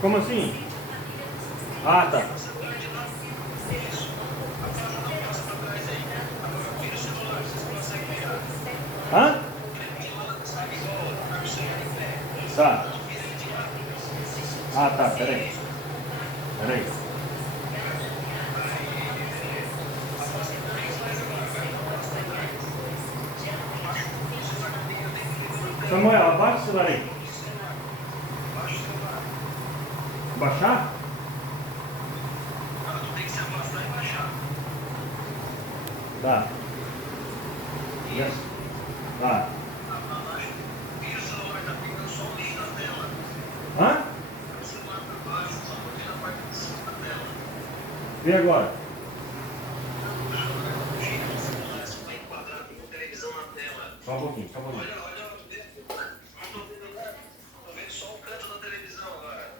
Como assim? Ah, tá. Hã? Tá. Ah, tá, peraí. Peraí. Samuel, abaixa o celular aí. Baixar? Tá. Yes. Tá. Hã? Vê agora. Só um pouquinho, só um pouquinho.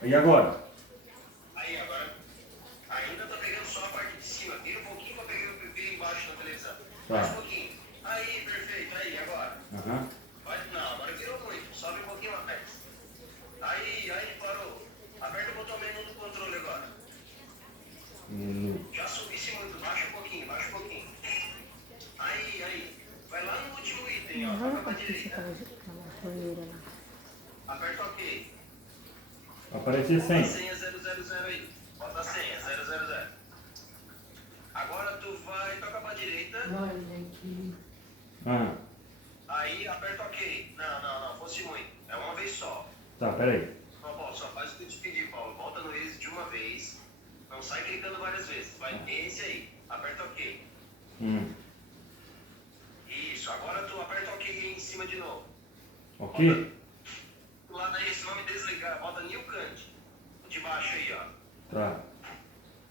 E agora? Aí, agora. Ainda tá pegando só a parte de cima. Vira um pouquinho pra pegar o bebê embaixo na televisão. Tá. Mais um pouquinho. Aí, perfeito. Aí, agora. Aham. Não, agora virou muito. Sobe um pouquinho mais. Aí, parou. Aperta o botão menu do controle agora. Menu. Já subisse muito. Baixa um pouquinho, baixa um pouquinho. Aí. Vai lá no último item, ó. Toca pra direita. Aperta OK. Aparecer Bota a 100. senha 000 aí. Bota a senha 000. Agora tu vai, toca pra direita. Ah. Aí aperta OK. Não, fosse muito. É uma vez só. Tá, peraí. Não, Paulo, só faz o que eu te pedi, Paulo. Volta no Waze de uma vez. Não sai clicando várias vezes. Vai esse aí. Aperta OK. Isso. Agora tu aperta OK aí em cima de novo. Ok? Lá daí esse nome desligar. Bota New Cant. De baixo aí, ó. Tá.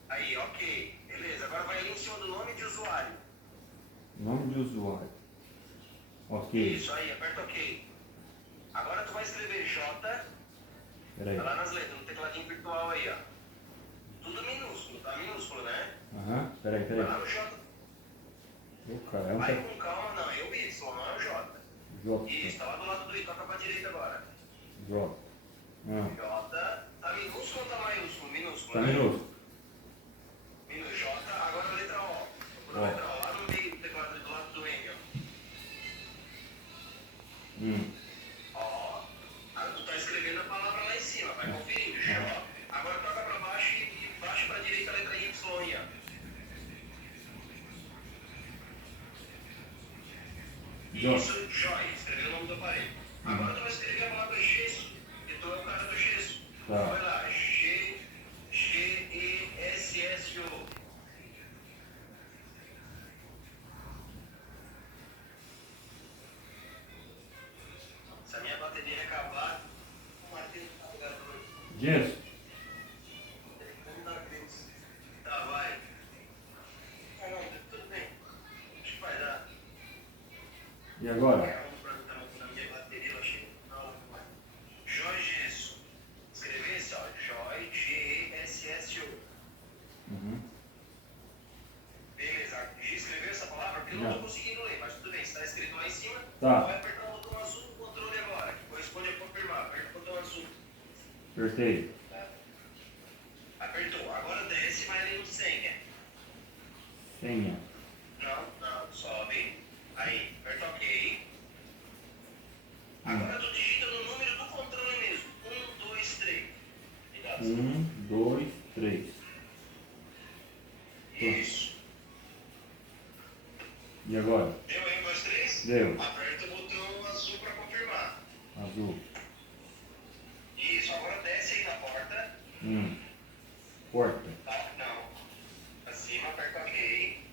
Aí, OK. Beleza. Agora vai ali em cima do nome de usuário. Nome de usuário. Ok. Isso aí. Aperta OK. Agora tu vai escrever J. Peraí. Tá lá nas letras, no tecladinho virtual aí, ó. Tudo minúsculo, tá minúsculo, né? Aham. Peraí. Vai lá no J. Caramba. Vai com calma, não. É o Y, não é o J. J. Isso, tá lá do lado do I. Toca pra direita agora. J. J. Tá minúsculo ou tá maiúsculo? Minúsculo, Tá né? minúsculo. J. Agora a letra O. Procura a letra O. Lá no meio do teclado, do lado do M, ó. Ó. Tu tá escrevendo a palavra lá em cima. Vai conferindo. J. Agora toca pra baixo e baixa pra direita a letra Y aí, ó. Isso, joia. Escreveu o nome do aparelho. Agora tu vai escrever a palavra gesso. E tu é o cara do gesso. Tá. Vai lá. Gesso. Se a minha bateria acabar, o Martins tá ligado hoje. Gesso. Tá, vai. Não, tudo bem. Acho que vai dar. E agora? Na minha bateria eu achei. Não, vai. Gesso. Escrever esse, ó. Gesso. Beleza. Escreveu essa palavra? Porque eu não tô conseguindo ler, mas tudo bem. Se tá escrito lá em cima, Tá. vai apertar o botão azul do controle agora, que corresponde a confirmar. Aperta o botão azul. Apertei. Apertou. Agora desce, vai ali no senha. Senha. Não. Sobe. Aí, aperta OK. Agora tu digita no número do controle mesmo. 1, 2, 3. 1, 2, 3. Isso. E agora? Deu aí 1, 2, 3? Deu. Aperta o botão azul para confirmar. Azul. Isso. Agora desce aí na porta. Porta. Tá? Não. Acima, aperta OK.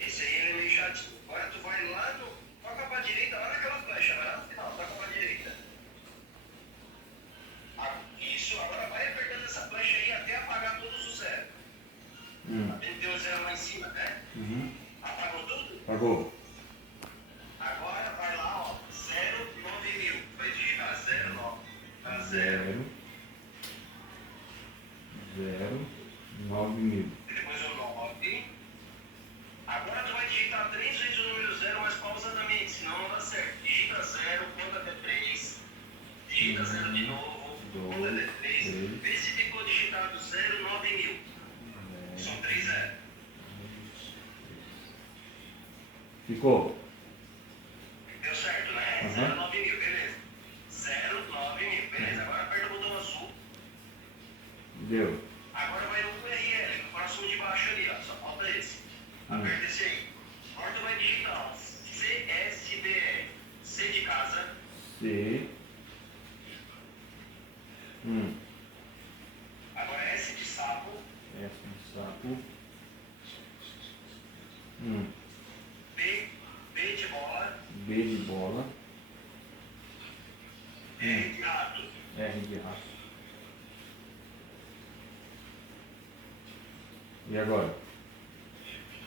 Esse aí ele é meio chatinho. Agora tu vai lá no... Toca pra direita, lá naquela flecha. Vai lá no final, toca pra direita. Isso. Agora vai apertando essa flecha aí até apagar todos os zeros. Tem um zero lá em cima, né? Apagou tudo? Apagou. Agora vai lá, ó. 09000. Vai digitar 09. Tá 0, 9 mil. Depois o 9. Agora tu vai digitar 3 vezes o número 0, mas pausadamente, senão não dá certo. Digita 0, conta até 3. Digita 0 de novo, conta até 3. Vê se ficou 09000. São 3 zeros. Ficou? Deu certo, né? Uhum. 09000, beleza. 09000, beleza. Agora aperta o botão azul. Deu. Agora vai no URL, no próximo de baixo ali, ó. Só falta esse. Aperta esse aí. Agora tu vai digitar, ó. CSBR. C de casa. C. Agora S de sapo. S de sapo. B de bola. B de bola. R de rato. R de rato. E agora?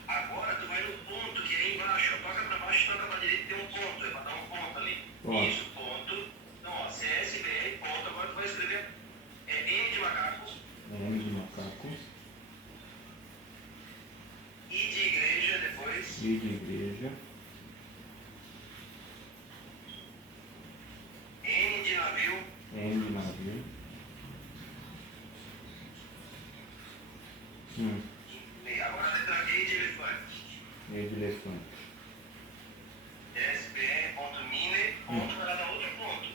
Agora tu vai no ponto que é aí embaixo. Toca pra baixo, toca pra direita, tem um ponto. É pra dar um ponto ali. Ponto. Isso, ponto. Então, ó, CSBR, ponto. Agora tu vai escrever M de macaco. M de macaco. I de igreja depois. I de igreja. N de navio. N de navio. E agora a letra E de elefante. E de elefante. SBR.mine, ponto para dar outro ponto.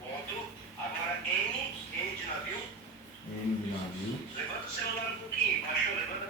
Ponto. Agora N de navio. N de navio. Levanta o celular um pouquinho. Baixou, levanta